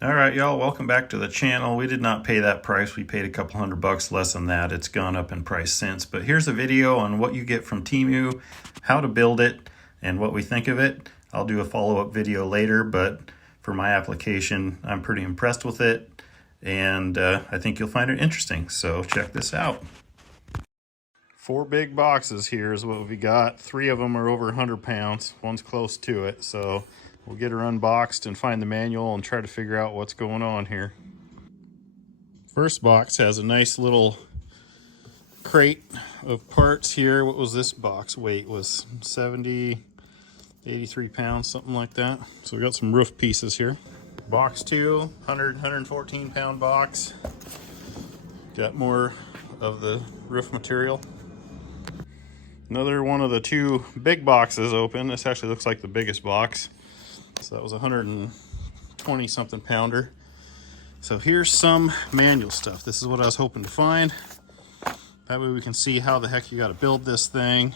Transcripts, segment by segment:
All right, y'all, welcome back to the channel. We did not pay that price. We paid a couple $100 less than that. It's gone up in price since. But here's a video on what you get from TEMU, how to build it, and what we think of it. I'll do a follow-up video later, but for my application, I'm pretty impressed with it, and I think you'll find it interesting. So check this out. 4 big boxes here is what we got. 3 of them are over 100 pounds. One's close to it, so we'll get her unboxed and find the manual and try to figure out what's going on here. First box has a nice little crate of parts here. What was this box weight? Was 83 pounds, something like that. So we got some roof pieces here. Box 2, 114 pound box. Got more of the roof material. Another one of the 2 big boxes open. This actually looks like the biggest box. So that was 120 something pounder. So here's some manual stuff. This is what I was hoping to find. That way we can see how the heck you got to build this thing.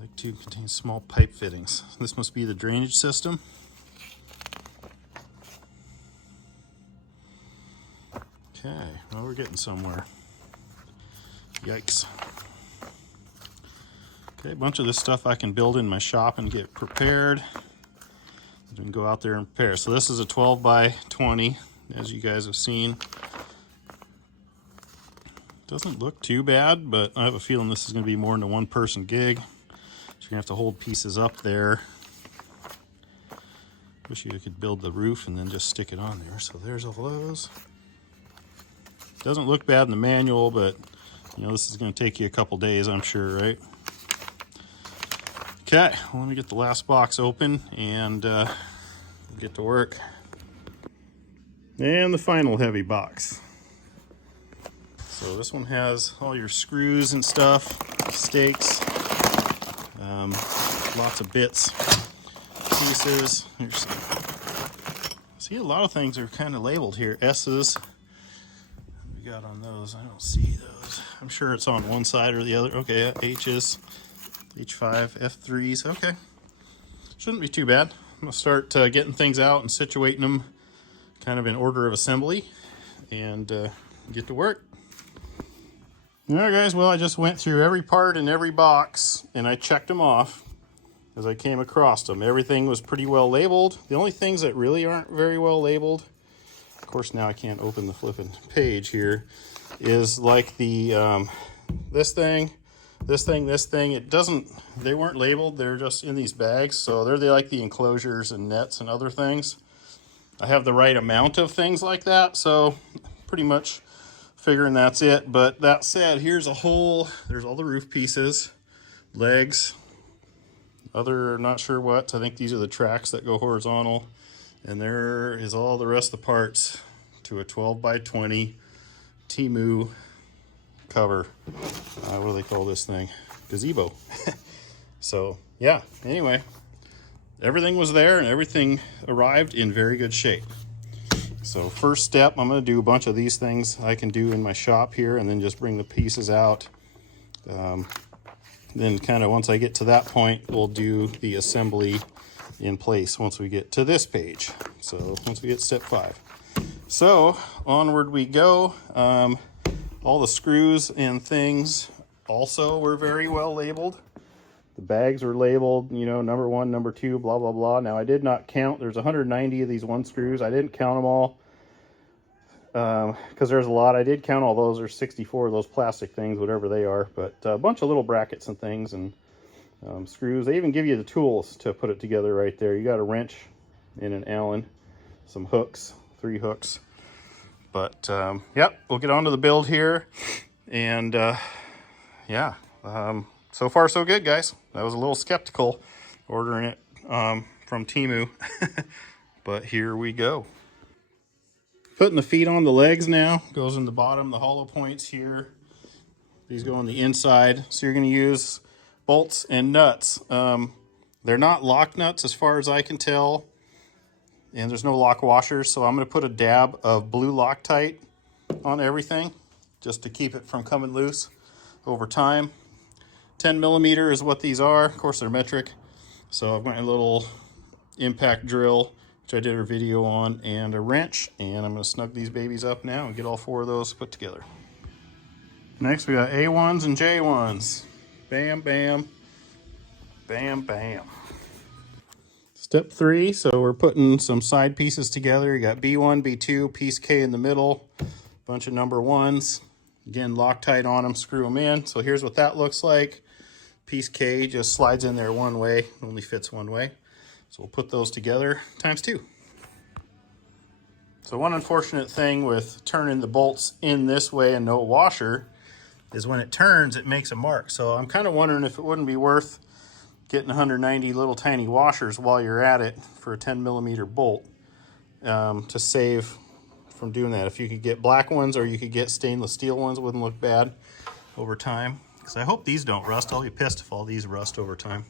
Like to contain small pipe fittings. This must be the drainage system. Okay, well, we're getting somewhere. Yikes. Okay, a bunch of this stuff I can build in my shop and get prepared. You can go out there and prepare. So this is a 12 by 20, as you guys have seen. Doesn't look too bad, but I have a feeling this is going to be more than a one-person gig. So you're gonna have to hold pieces up there. Wish you could build the roof and then just stick it on there. So there's all those. Doesn't look bad in the manual, but you know, this is going to take you a couple days, I'm sure, right? Okay, well, let me get the last box open and get to work. And the final heavy box. So this one has all your screws and stuff, stakes, lots of bits, pieces. See, a lot of things are kind of labeled here. S's. What we got on those? I don't see those. I'm sure it's on one side or the other. Okay, H's. H5, F3s, okay. Shouldn't be too bad. I'm gonna start getting things out and situating them kind of in order of assembly and get to work. All right, guys, well, I just went through every part in every box and I checked them off as I came across them. Everything was pretty well labeled. The only things that really aren't very well labeled, of course, now I can't open the flipping page here, is like the, this thing, it doesn't, they weren't labeled, they're just in these bags, so they're like the enclosures and nets and other things. I have the right amount of things like that, so pretty much figuring that's it. But that said, here's a whole, there's all the roof pieces, legs, other, not sure what, I think these are the tracks that go horizontal, and there is all the rest of the parts to a 12 by 20 TEMU cover. What do they call this thing? Gazebo. So yeah, anyway, everything was there and everything arrived in very good shape. So first step, I'm going to do a bunch of these things I can do in my shop here and then just bring the pieces out. Then kind of once I get to that point, we'll do the assembly in place once we get to this page. So once we get step 5. So onward we go. All the screws and things also were very well labeled. The bags were labeled, you know, number 1, number 2, blah, blah, blah. Now, I did not count. There's 190 of these 1 screws. I didn't count them all because there's a lot. I did count all those. There's 64 of those plastic things, whatever they are. But a bunch of little brackets and things and screws. They even give you the tools to put it together right there. You got a wrench and an Allen, some hooks, 3 hooks. But yep, we'll get on to the build here. And yeah, so far so good, guys. I was a little skeptical ordering it from TEMU, but here we go. Putting the feet on the legs now. Goes in the bottom, the hollow points here. These go on the inside. So you're going to use bolts and nuts. They're not lock nuts as far as I can tell. And there's no lock washers, so I'm going to put a dab of blue Loctite on everything just to keep it from coming loose over time. 10 millimeter is what these are. Of course, they're metric. So I've got a little impact drill which I did a video on, and a wrench, and I'm going to snug these babies up now and get all 4 of those put together. Next we got A1s and J1s. Bam, bam, bam, bam. Step 3, so we're putting some side pieces together. You got B1, B2, piece K in the middle, bunch of number 1s. Again, Loctite on them, screw them in. So here's what that looks like. Piece K just slides in there one way, only fits one way. So we'll put those together times 2. So one unfortunate thing with turning the bolts in this way and no washer is when it turns, it makes a mark. So I'm kind of wondering if it wouldn't be worth getting 190 little tiny washers while you're at it for a 10mm bolt to save from doing that. If you could get black ones or you could get stainless steel ones, it wouldn't look bad over time. Because I hope these don't rust. I'll be pissed if all these rust over time.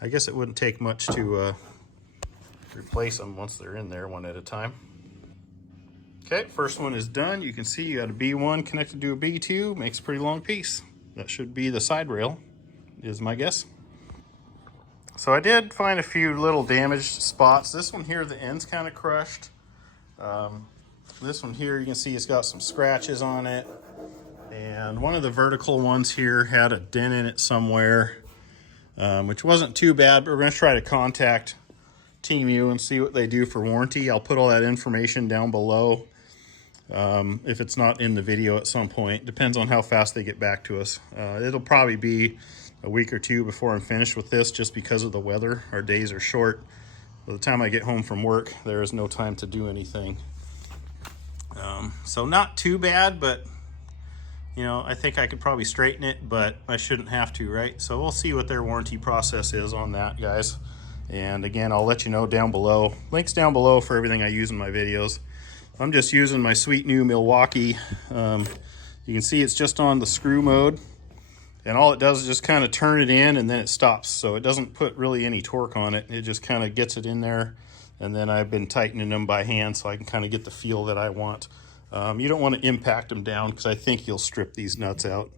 I guess it wouldn't take much to replace them once they're in there one at a time. Okay, first one is done. You can see you got a B1 connected to a B2. Makes a pretty long piece. That should be the side rail, is my guess. So I did find a few little damaged spots. This one here, the end's kind of crushed. This one here, you can see it's got some scratches on it. And one of the vertical ones here had a dent in it somewhere, which wasn't too bad, but we're going to try to contact TEMU and see what they do for warranty. I'll put all that information down below if it's not in the video at some point. Depends on how fast they get back to us. It'll probably be a week or 2 before I'm finished with this, just because of the weather. Our days are short. By the time I get home from work, there is no time to do anything. So not too bad, but you know, I think I could probably straighten it, but I shouldn't have to, right? So we'll see what their warranty process is on that, guys. And again, I'll let you know down below. Links down below for everything I use in my videos. I'm just using my sweet new Milwaukee. You can see it's just on the screw mode. And all it does is just kind of turn it in and then it stops. So it doesn't put really any torque on it. It just kind of gets it in there. And then I've been tightening them by hand so I can kind of get the feel that I want. You don't want to impact them down because I think you'll strip these nuts out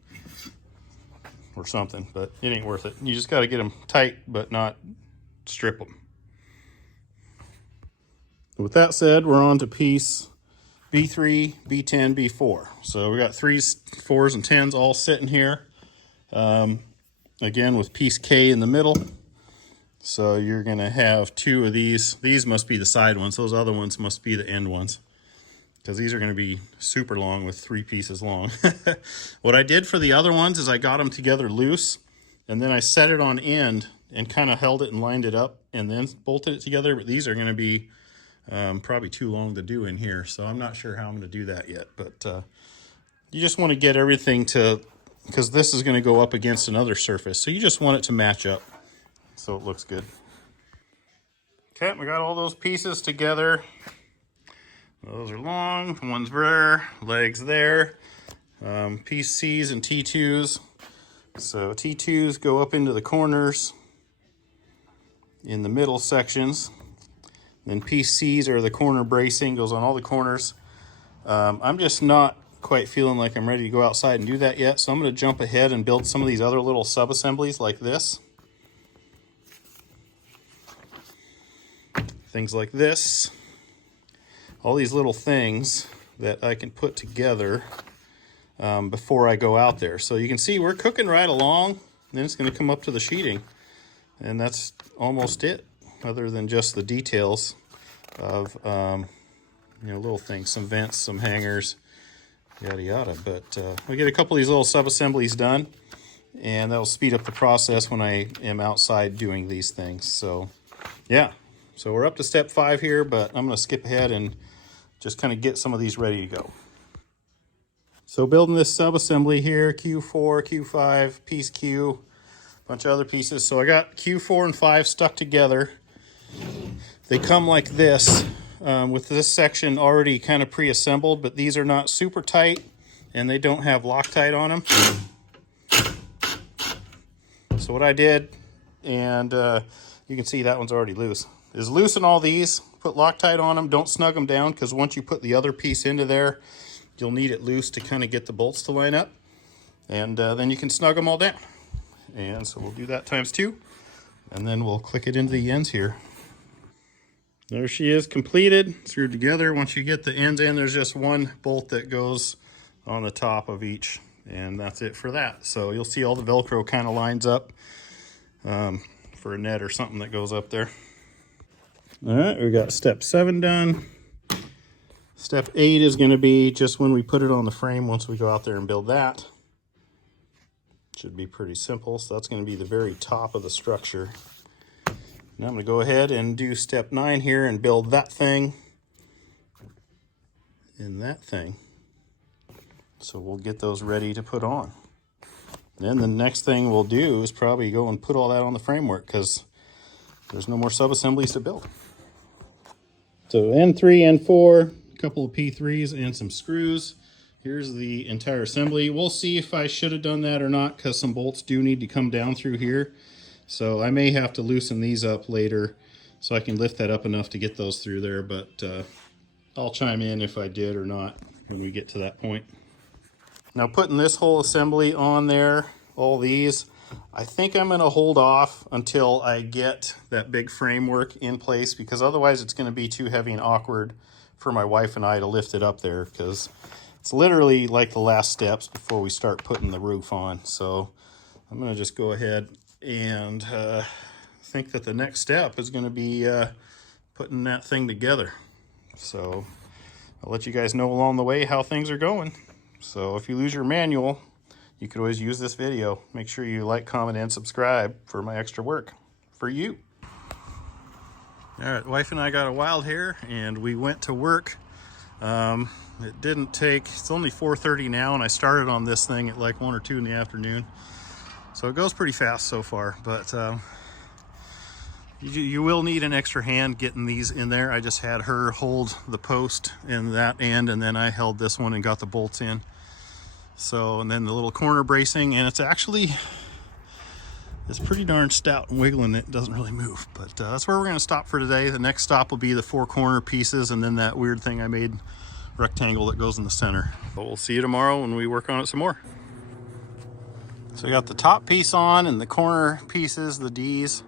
or something, but it ain't worth it. You just got to get them tight, but not strip them. With that said, we're on to piece B3, B10, B4. So we got 3s, 4s, and 10s all sitting here. Again, with piece K in the middle. So you're going to have 2 of these. These must be the side ones. Those other ones must be the end ones, because these are going to be super long with 3 pieces long. What I did for the other ones is I got them together loose, and then I set it on end and kind of held it and lined it up and then bolted it together. But these are going to be probably too long to do in here, so I'm not sure how I'm going to do that yet. But you just want to get everything to, because this is going to go up against another surface, so you just want it to match up so it looks good. Okay, we got all those pieces together. Those are long, one's there, legs there. Piece C's and T2s. So T2s go up into the corners in the middle sections. Then piece C's are the corner bracing, goes on all the corners. I'm just not quite feeling like I'm ready to go outside and do that yet, so I'm going to jump ahead and build some of these other little sub-assemblies like this. Things like this. All these little things that I can put together before I go out there. So you can see we're cooking right along. Then it's going to come up to the sheeting. And that's almost it, other than just the details of little things, some vents, some hangers, yada yada. But we get a couple of these little sub-assemblies done, and that'll speed up the process when I am outside doing these things. So yeah, so we're up to step 5 here, but I'm going to skip ahead and just kind of get some of these ready to go. So building this sub-assembly here, Q4, Q5, piece Q, a bunch of other pieces. So I got Q4 and 5 stuck together. They come like this, with this section already kind of pre-assembled, but these are not super tight and they don't have Loctite on them. So what I did, and you can see that one's already loose, is loosen all these, put Loctite on them, don't snug them down, because once you put the other piece into there, you'll need it loose to kind of get the bolts to line up, and then you can snug them all down. And so we'll do that times 2, and then we'll click it into the ends here. There she is, completed, screwed together. Once you get the ends in, there's just one bolt that goes on the top of each, and that's it for that. So you'll see all the Velcro kind of lines up for a net or something that goes up there. All right, we got step 7 done. Step 8 is going to be just when we put it on the frame, once we go out there and build that. Should be pretty simple. So that's going to be the very top of the structure. Now I'm going to go ahead and do step 9 here and build that thing and that thing. So we'll get those ready to put on. Then the next thing we'll do is probably go and put all that on the framework, because there's no more sub-assemblies to build. So N3, N4, a couple of P3s and some screws. Here's the entire assembly. We'll see if I should have done that or not, because some bolts do need to come down through here. So I may have to loosen these up later so I can lift that up enough to get those through there, but I'll chime in if I did or not when we get to that point. Now putting this whole assembly on there, all these, I think I'm going to hold off until I get that big framework in place, because otherwise it's going to be too heavy and awkward for my wife and I to lift it up there, because it's literally like the last steps before we start putting the roof on. So I'm going to just go ahead and think that the next step is going to be putting that thing together. So I'll let you guys know along the way how things are going. So if you lose your manual, you could always use this video. Make sure you like, comment, and subscribe for my extra work for you. All right, wife and I got a wild hair and we went to work. It didn't take, it's only 4:30 now, and I started on this thing at like 1 or 2 in the afternoon. So it goes pretty fast so far, but you will need an extra hand getting these in there. I just had her hold the post in that end, and then I held this one and got the bolts in. So, and then the little corner bracing, and it's pretty darn stout and wiggling. It doesn't really move, but that's where we're going to stop for today. The next stop will be the 4 corner pieces, and then that weird thing I made, rectangle that goes in the center. But we'll see you tomorrow when we work on it some more. So we got the top piece on and the corner pieces, the D's.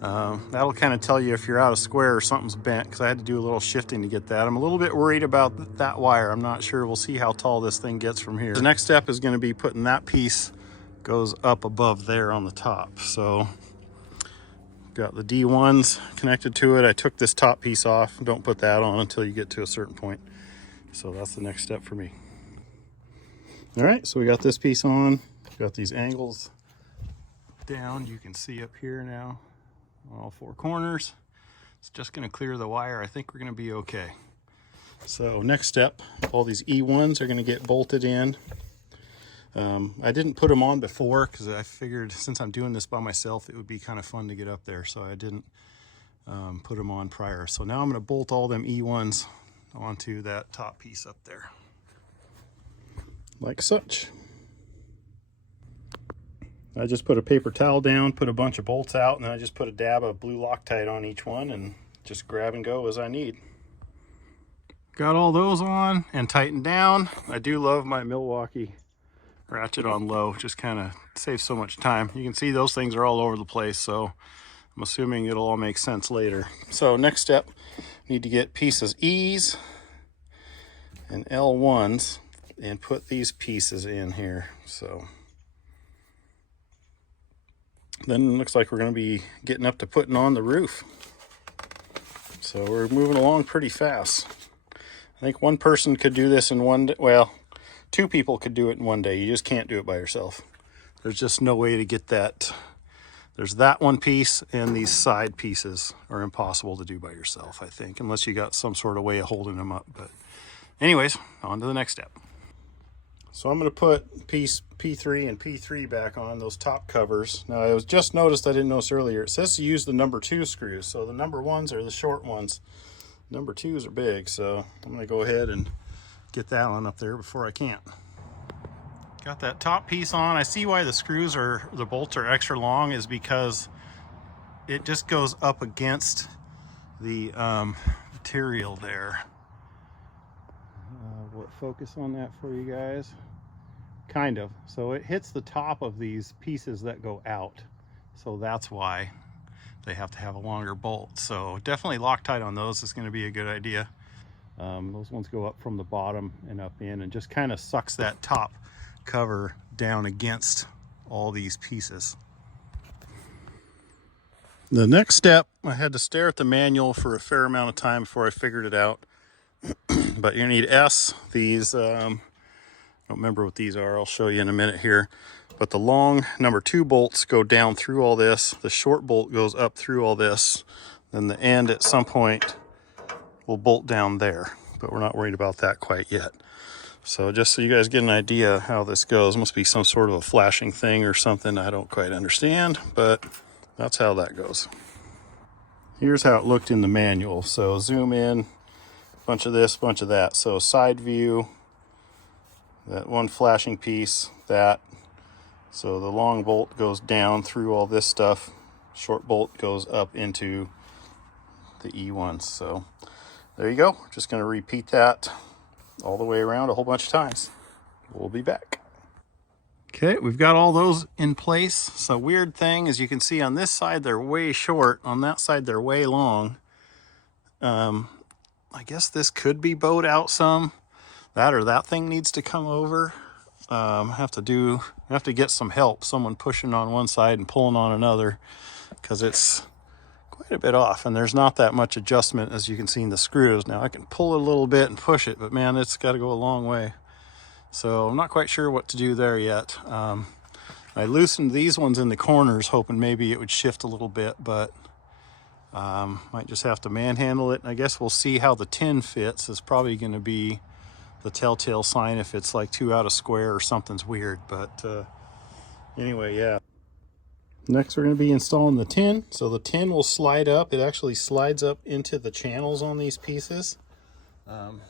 That'll kind of tell you if you're out of square or something's bent, because I had to do a little shifting to get that. I'm a little bit worried about that wire. I'm not sure. We'll see how tall this thing gets from here. The next step is going to be putting that piece goes up above there on the top. So got the D1s connected to it. I took this top piece off. Don't put that on until you get to a certain point. So that's the next step for me. All right, so we got this piece on. Got these angles down. You can see up here now on all 4 corners. It's just going to clear the wire. I think we're going to be okay. So next step, all these E1s are going to get bolted in. I didn't put them on before because I figured since I'm doing this by myself, it would be kind of fun to get up there. So I didn't put them on prior. So now I'm going to bolt all them E1s onto that top piece up there, like such. I just put a paper towel down, put a bunch of bolts out, and then I just put a dab of blue Loctite on each one and just grab and go as I need. Got all those on and tightened down. I do love my Milwaukee ratchet on low, just kind of saves so much time. You can see those things are all over the place, so I'm assuming it'll all make sense later. So next step, need to get pieces E's and L1s and put these pieces in here. So then it looks like we're going to be getting up to putting on the roof. So we're moving along pretty fast. I think one person could do this in one day. Well, 2 people could do it in one day. You just can't do it by yourself. There's just no way to get that. There's that one piece, and these side pieces are impossible to do by yourself, I think, unless you got some sort of way of holding them up. But anyways, on to the next step. So I'm going to put piece P3 and P3 back on those top covers. Now I was just noticed, I didn't notice earlier, it says to use the number 2 screws. So the number 1s are the short ones. Number 2s are big. So I'm going to go ahead and get that one up there before I can't. Got that top piece on. I see why the bolts are extra long, is because it just goes up against the material there. Focus on that for you guys. Kind of. So it hits the top of these pieces that go out. So that's why. they have to have a longer bolt. So definitely Loctite on those is going to be a good idea. Those ones go up from the bottom and up in and just kind of sucks that top cover down against all these pieces. The next step, I had to stare at the manual for a fair amount of time before I figured it out. But you need these, I don't remember what these are, I'll show you in a minute here. But the long number 2 bolts go down through all this. The short bolt goes up through all this. Then the end at some point will bolt down there, but we're not worried about that quite yet. So just so you guys get an idea how this goes, must be some sort of a flashing thing or something I don't quite understand, but that's how that goes. Here's how it looked in the manual. So zoom in, bunch of this, bunch of that. So side view, that one flashing piece, that. So the long bolt goes down through all this stuff. Short bolt goes up into the E1s. So there you go. Just going to repeat that all the way around a whole bunch of times. We'll be back. Okay, we've got all those in place. So weird thing is you can see on this side they're way short. On that side they're way long. I guess this could be bowed out some. That or that thing needs to come over. I have to get some help, someone pushing on one side and pulling on another, because it's quite a bit off and there's not that much adjustment as you can see in the screws. Now I can pull it a little bit and push it, but man, it's got to go a long way. So I'm not quite sure what to do there yet. I loosened these ones in the corners hoping maybe it would shift a little bit, but might just have to manhandle it. I guess we'll see how the tin fits. It's probably going to be the telltale sign if it's like too out of square or something's weird. But anyway, yeah. Next we're going to be installing the tin. So the tin will slide up. It actually slides up into the channels on these pieces. You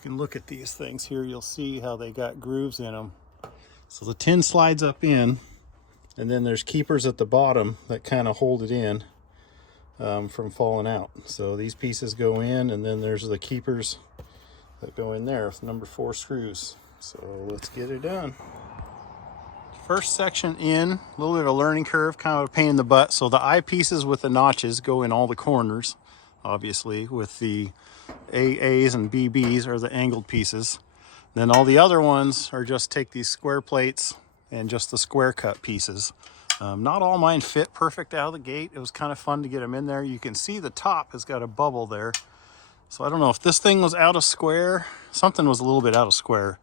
can look at these things here. You'll see how they got grooves in them. So the tin slides up in, and then there's keepers at the bottom that kind of hold it in from falling out. So these pieces go in, and then there's the keepers that go in there with number 4 screws. So let's get it done. First section in, a little bit of a learning curve, kind of a pain in the butt. So the eyepieces with the notches go in all the corners, obviously, with the AAs and BBs are the angled pieces. Then all the other ones are just take these square plates and just the square cut pieces. Not all mine fit perfect out of the gate. It was kind of fun to get them in there. You can see the top has got a bubble there. So I don't know if this thing was out of square. Something was a little bit out of square.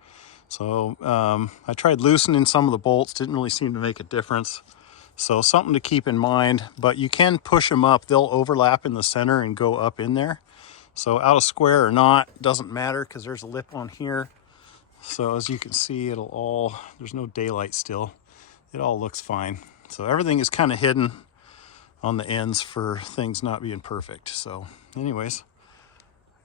So I tried loosening some of the bolts. Didn't really seem to make a difference. So something to keep in mind. But you can push them up. They'll overlap in the center and go up in there. So out of square or not, doesn't matter because there's a lip on here. So as you can see, there's no daylight still. It all looks fine. So everything is kind of hidden on the ends for things not being perfect. So anyways,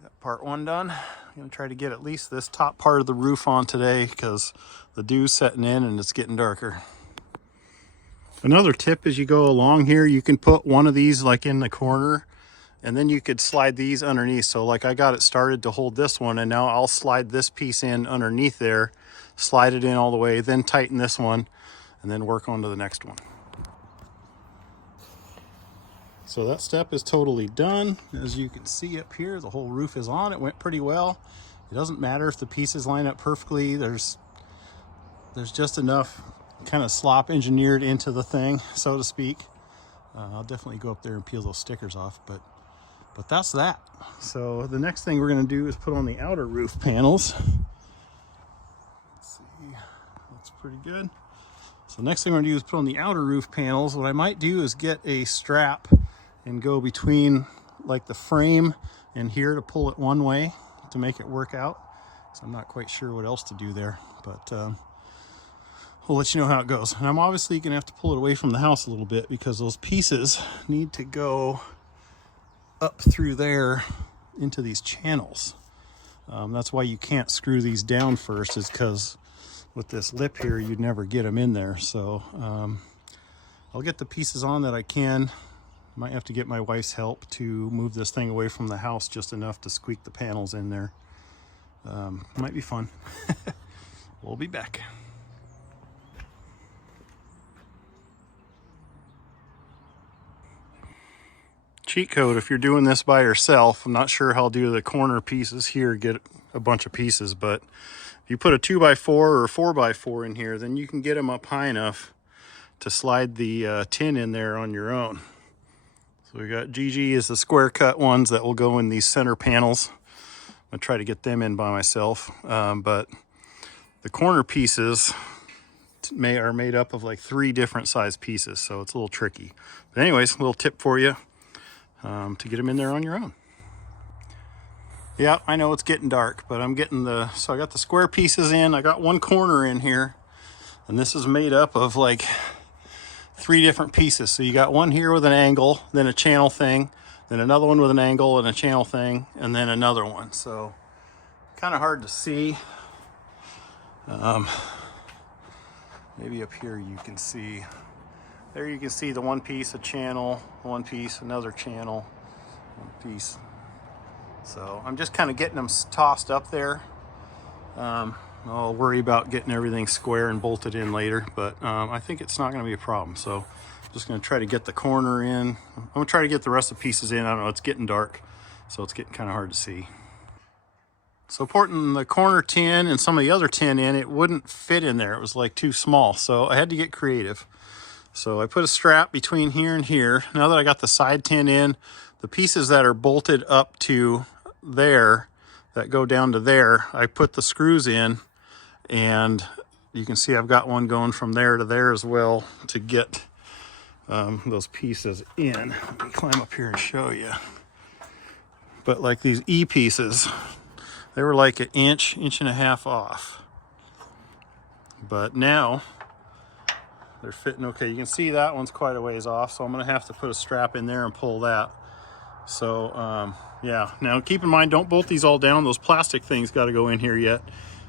got part 1 done. I'm gonna try to get at least this top part of the roof on today because the dew's setting in and it's getting darker. Another tip as you go along here, you can put one of these like in the corner, and then you could slide these underneath. So like I got it started to hold this one, and now I'll slide this piece in underneath there, slide it in all the way, then tighten this one, and then work on to the next one. So that step is totally done. As you can see up here, the whole roof is on. It went pretty well. It doesn't matter if the pieces line up perfectly. There's just enough kind of slop engineered into the thing, so to speak. I'll definitely go up there and peel those stickers off, but that's that. So the next thing we're going to do is put on the outer roof panels. Let's see, that's pretty good. So next thing we're going to do is put on the outer roof panels. What I might do is get a strap and go between like the frame and here to pull it one way to make it work out. So I'm not quite sure what else to do there, but we'll let you know how it goes. And I'm obviously going to have to pull it away from the house a little bit because those pieces need to go up through there into these channels. That's why you can't screw these down first, is because with this lip here, you'd never get them in there. So I'll get the pieces on that I can. Might have to get my wife's help to move this thing away from the house just enough to squeak the panels in there. Might be fun. We'll be back. cheat code if you're doing this by yourself. I'm not sure how I'll do the corner pieces here, get a bunch of pieces, but if you put a 2x4 or a 4x4 in here, then you can get them up high enough to slide the tin in there on your own. So we got GG is the square cut ones that will go in these center panels. I'm gonna try to get them in by myself, but the corner pieces are made up of like 3 different size pieces, so it's a little tricky. But anyways, a little tip for you to get them in there on your own. Yeah, I know it's getting dark, but I'm getting so I got the square pieces in. I got one corner in here, and this is made up of like 3 different pieces. So you got one here with an angle, then a channel thing, then another one with an angle and a channel thing, and then another one. So kind of hard to see. Maybe up here you can see. There you can see the one piece, a channel, one piece, another channel, one piece. So I'm just kind of getting them tossed up there. I'll worry about getting everything square and bolted in later, but I think it's not going to be a problem. So I'm just going to try to get the corner in. I'm going to try to get the rest of the pieces in. I don't know, it's getting dark, so it's getting kind of hard to see. So putting the corner tin and some of the other tin in, it wouldn't fit in there. It was like too small, so I had to get creative. So I put a strap between here and here. Now that I got the side tin in, the pieces that are bolted up to there, that go down to there, I put the screws in, and you can see I've got one going from there to there as well to get those pieces in. Let me climb up here and show you. But like these E pieces, they were like an inch and a half off. But now they're fitting okay. You can see that one's quite a ways off, so I'm gonna have to put a strap in there and pull that. So yeah, now keep in mind, don't bolt these all down. Those plastic things got to go in here yet.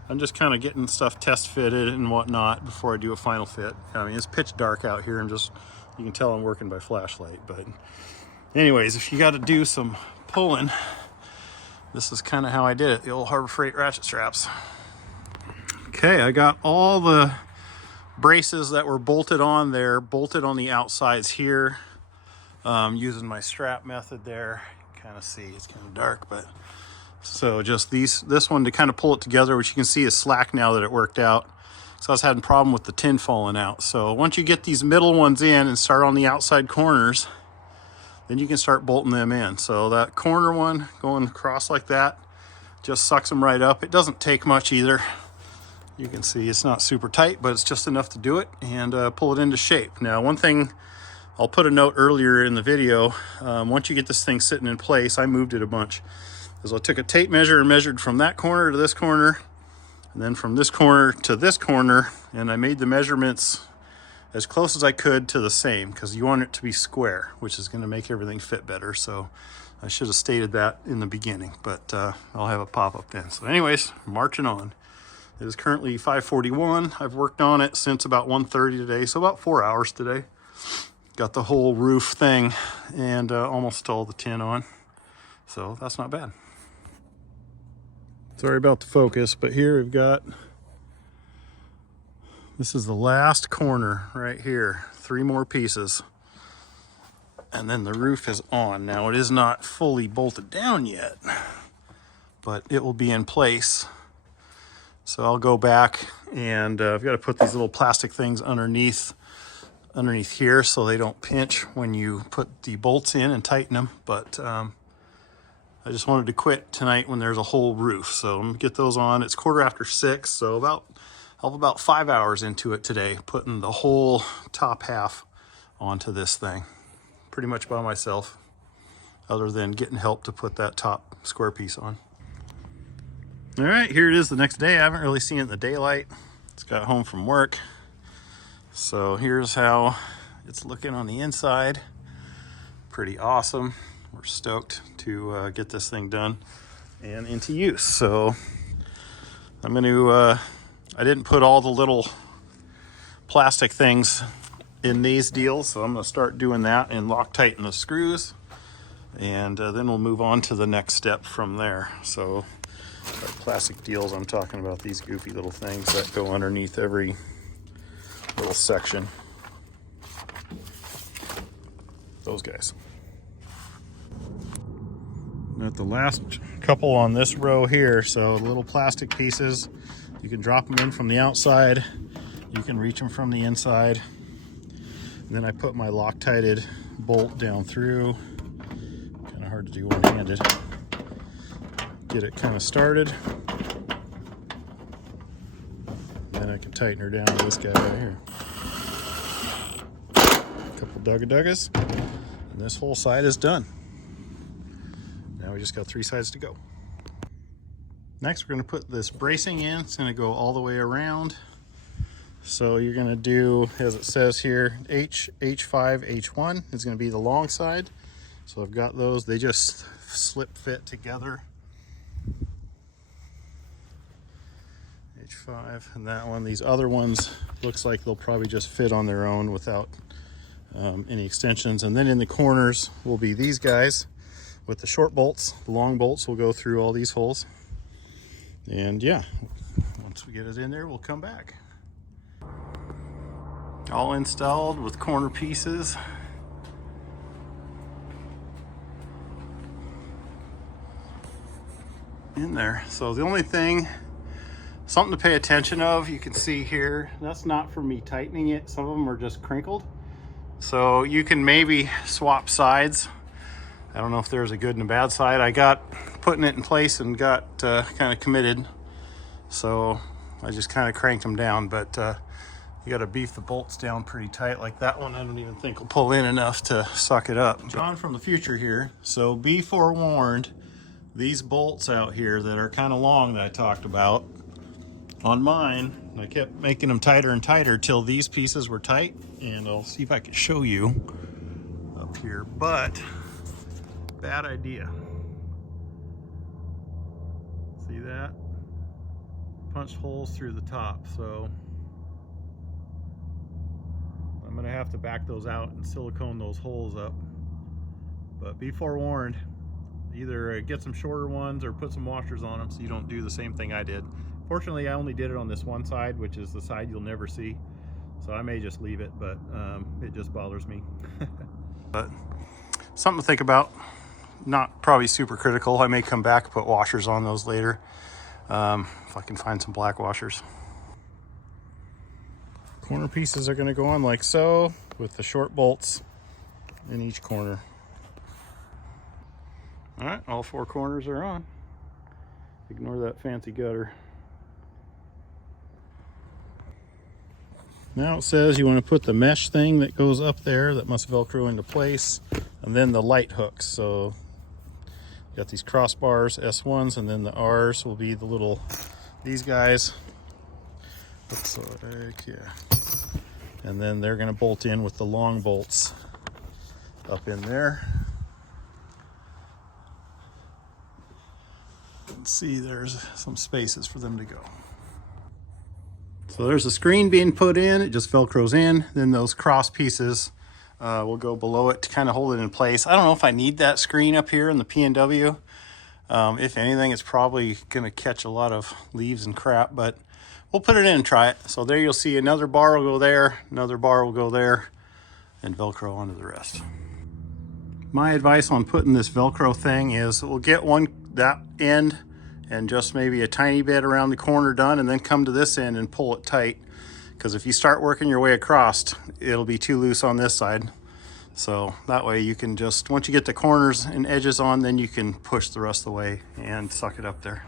I'm just kind of getting stuff test fitted and whatnot before I do a final fit. I mean, it's pitch dark out here, and just, you can tell I'm working by flashlight. But anyways, if you got to do some pulling, this is kind of how I did it, the old Harbor Freight ratchet straps. Okay, I got all the braces that were bolted on there, bolted on the outsides here, using my strap method there. You can kind of see, it's kind of dark, but so just this one to kind of pull it together, which you can see is slack now that it worked out. So I was having a problem with the tin falling out. So once you get these middle ones in and start on the outside corners, then you can start bolting them in. So that corner one going across like that just sucks them right up. It doesn't take much either. You can see it's not super tight, but it's just enough to do it and pull it into shape. Now, one thing, I'll put a note earlier in the video, once you get this thing sitting in place, I moved it a bunch. So I took a tape measure and measured from that corner to this corner, and then from this corner to this corner, and I made the measurements as close as I could to the same, because you want it to be square, which is going to make everything fit better. So I should have stated that in the beginning, but I'll have a pop-up then. So anyways, marching on. It is currently 5:41. I've worked on it since about 1:30 today, so about 4 hours today. Got the whole roof thing and almost all the tin on, so that's not bad. Sorry about the focus, but here we've got, this is the last corner right here, 3 more pieces, and then the roof is on. Now, it is not fully bolted down yet, but it will be in place. So I'll go back and I've got to put these little plastic things underneath here so they don't pinch when you put the bolts in and tighten them. But I just wanted to quit tonight when there's a whole roof. So I'm gonna get those on. It's 6:15, so about 5 hours into it today, putting the whole top half onto this thing. Pretty much by myself, other than getting help to put that top square piece on. All right, here it is the next day. I haven't really seen it in the daylight. Just got home from work. So here's how it's looking on the inside. Pretty awesome. We're stoked to get this thing done and into use. So I'm going to, I didn't put all the little plastic things in these deals, so I'm going to start doing that and Loctiting the screws, and then we'll move on to the next step from there. So plastic deals, I'm talking about these goofy little things that go underneath every little section. Those guys. At the last couple on this row here, so little plastic pieces, you can drop them in from the outside, you can reach them from the inside. And then I put my Loctited bolt down through. Kind of hard to do one-handed. Get it kind of started. Then I can tighten her down to this guy right here. A couple dugga-duggas, and this whole side is done. Now we just got 3 sides to go. Next, we're going to put this bracing in. It's going to go all the way around. So you're going to do, as it says here, H5, H1 is going to be the long side. So I've got those. They just slip fit together. H5 and that one. These other ones looks like they'll probably just fit on their own without any extensions. And then in the corners will be these guys with the short bolts. The long bolts will go through all these holes. And yeah, once we get it in there, we'll come back. All installed with corner pieces. In there. So the only thing, something to pay attention of, you can see here, that's not for me tightening it. Some of them are just crinkled. So you can maybe swap sides. I don't know if there's a good and a bad side. I got putting it in place and got kind of committed. So I just kind of cranked them down, but you got to beef the bolts down pretty tight. Like that one, I don't even think will pull in enough to suck it up. John from the future here. So be forewarned, these bolts out here that are kind of long that I talked about, on mine, I kept making them tighter and tighter till these pieces were tight. And I'll see if I can show you up here, but bad idea. See that? Punched holes through the top, so I'm gonna have to back those out and silicone those holes up. But be forewarned, either get some shorter ones or put some washers on them so you don't do the same thing I did. Fortunately, I only did it on this one side, which is the side you'll never see. So I may just leave it, but it just bothers me. But something to think about. Not probably super critical. I may come back and put washers on those later, if I can find some black washers. Corner pieces are going to go on like so, with the short bolts in each corner. All right, all 4 corners are on. Ignore that fancy gutter. Now it says you want to put the mesh thing that goes up there that must Velcro into place, and then the light hooks. So got these crossbars, S1s, and then the R's will be the little, these guys. Looks like, yeah. And then they're going to bolt in with the long bolts up in there. Let's see, there's some spaces for them to go. So there's a screen being put in, it just Velcros in. Then those cross pieces will go below it to kind of hold it in place. I don't know if I need that screen up here in the P&W. If anything, it's probably gonna catch a lot of leaves and crap, but we'll put it in and try it. So there you'll see another bar will go there, another bar will go there, and Velcro onto the rest. My advice on putting this Velcro thing is we'll get that end and just maybe a tiny bit around the corner done, and then come to this end and pull it tight. Because if you start working your way across, it'll be too loose on this side. So that way you can just, once you get the corners and edges on, then you can push the rest of the way and suck it up there.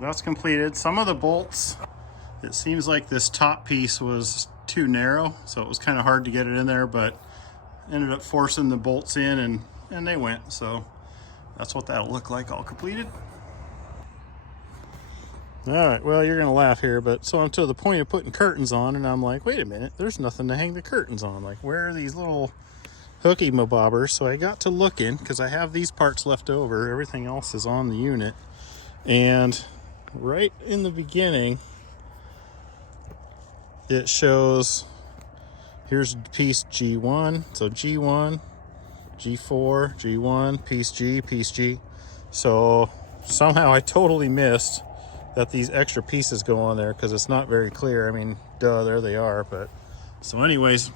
That's completed. Some of the bolts, it seems like this top piece was too narrow, so it was kind of hard to get it in there, but ended up forcing the bolts in and they went. So that's what that'll look like all completed. All right, well, you're gonna laugh here, but so I'm to the point of putting curtains on, and I'm like, wait a minute, there's nothing to hang the curtains on. Like, where are these little hooky mabobbers? So I got to looking, because I have these parts left over. Everything else is on the unit. And right in the beginning, it shows, here's piece G1. So G1, G4, G1, piece G, piece G. So somehow I totally missed that these extra pieces go on there, because it's not very clear. I mean, duh, there they are. But so anyways,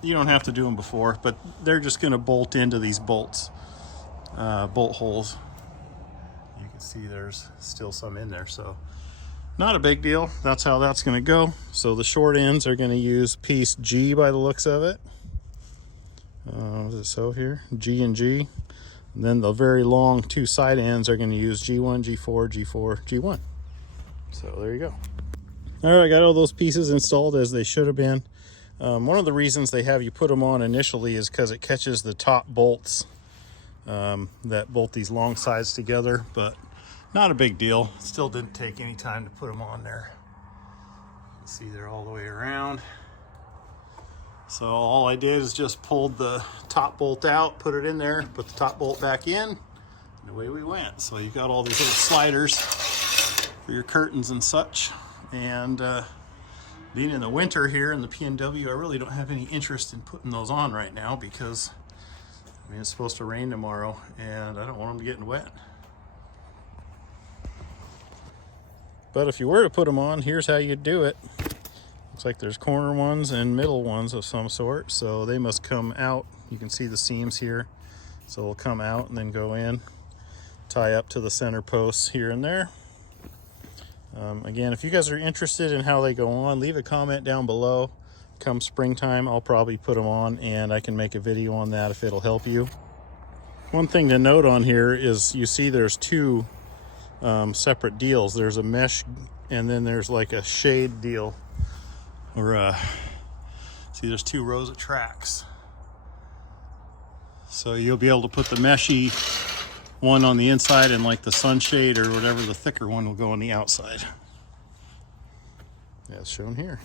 you don't have to do them before, but they're just going to bolt into these bolts. bolt holes. You can see there's still some in there, so not a big deal. That's how that's going to go. So the short ends are going to use piece G by the looks of it. Is it so here? G and G. And then the very long two side ends are going to use G1, G4, G4, G1. So there you go. All right, I got all those pieces installed as they should have been. One of the reasons they have you put them on initially is because it catches the top bolts that bolt these long sides together, but not a big deal. Still didn't take any time to put them on there. You can see they're all the way around. So all I did is just pulled the top bolt out, put it in there, put the top bolt back in, and away we went. So you've got all these little sliders for your curtains and such. And being in the winter here in the PNW, I really don't have any interest in putting those on right now because I mean, it's supposed to rain tomorrow and I don't want them getting wet. But if you were to put them on, here's how you do it. Looks like there's corner ones and middle ones of some sort, so they must come out. You can see the seams here, so they'll come out and then go in, tie up to the center posts here and there. Again, if you guys are interested in how they go on, leave a comment down below. Come springtime, I'll probably put them on and I can make a video on that if it'll help you. One thing to note on here is you see there's two separate deals. There's a mesh and then there's like a shade deal. Or see, there's two rows of tracks. So you'll be able to put the meshy one on the inside and like the sunshade or whatever, the thicker one will go on the outside. That's shown here.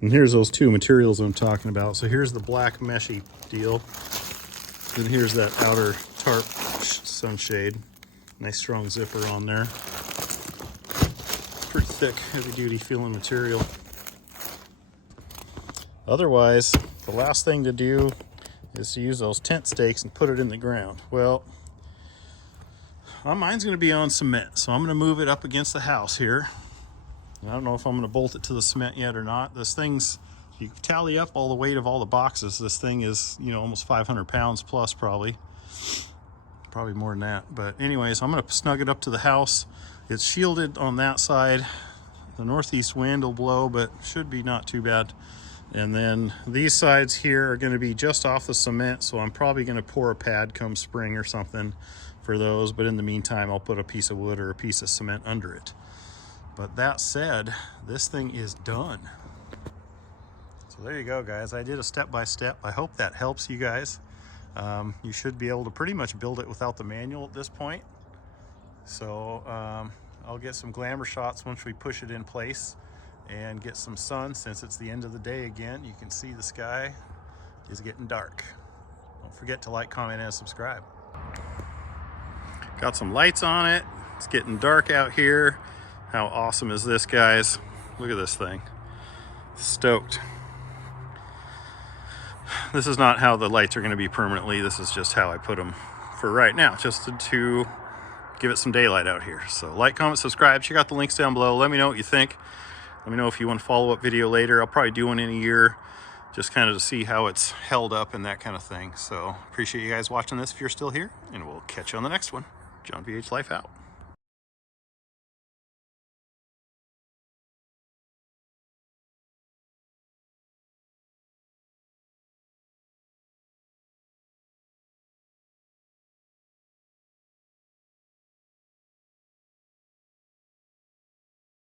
And here's those two materials I'm talking about. So here's the black meshy deal. Then here's that outer tarp sunshade. Nice strong zipper on there. Pretty thick, heavy duty feeling material. Otherwise, the last thing to do is to use those tent stakes and put it in the ground. Well, mine's going to be on cement, so I'm going to move it up against the house here. And I don't know if I'm going to bolt it to the cement yet or not. This thing's, you tally up all the weight of all the boxes, this thing is, you know, almost 500 pounds plus probably more than that. But anyways, I'm going to snug it up to the house. It's shielded on that side. The northeast wind will blow, but should be not too bad. And then these sides here are going to be just off the cement, so I'm probably going to pour a pad come spring or something for those. But in the meantime, I'll put a piece of wood or a piece of cement under it. But that said, this thing is done. So there you go, guys. I did a step-by-step. I hope that helps you guys. You should be able to pretty much build it without the manual at this point. So I'll get some glamour shots once we push it in place and get some sun since it's the end of the day again. You can see the sky is getting dark. Don't forget to like, comment, and subscribe. Got some lights on it. It's getting dark out here. How awesome is this, guys? Look at this thing. Stoked. This is not how the lights are going to be permanently. This is just how I put them for right now, just to give it some daylight out here. So like, comment, subscribe, check out the links down below. Let me know what you think. Let me know if you want a follow-up video later. I'll probably do one in a year, just kind of to see how it's held up and that kind of thing. So appreciate you guys watching this if you're still here, and we'll catch you on the next one. John VH Life out.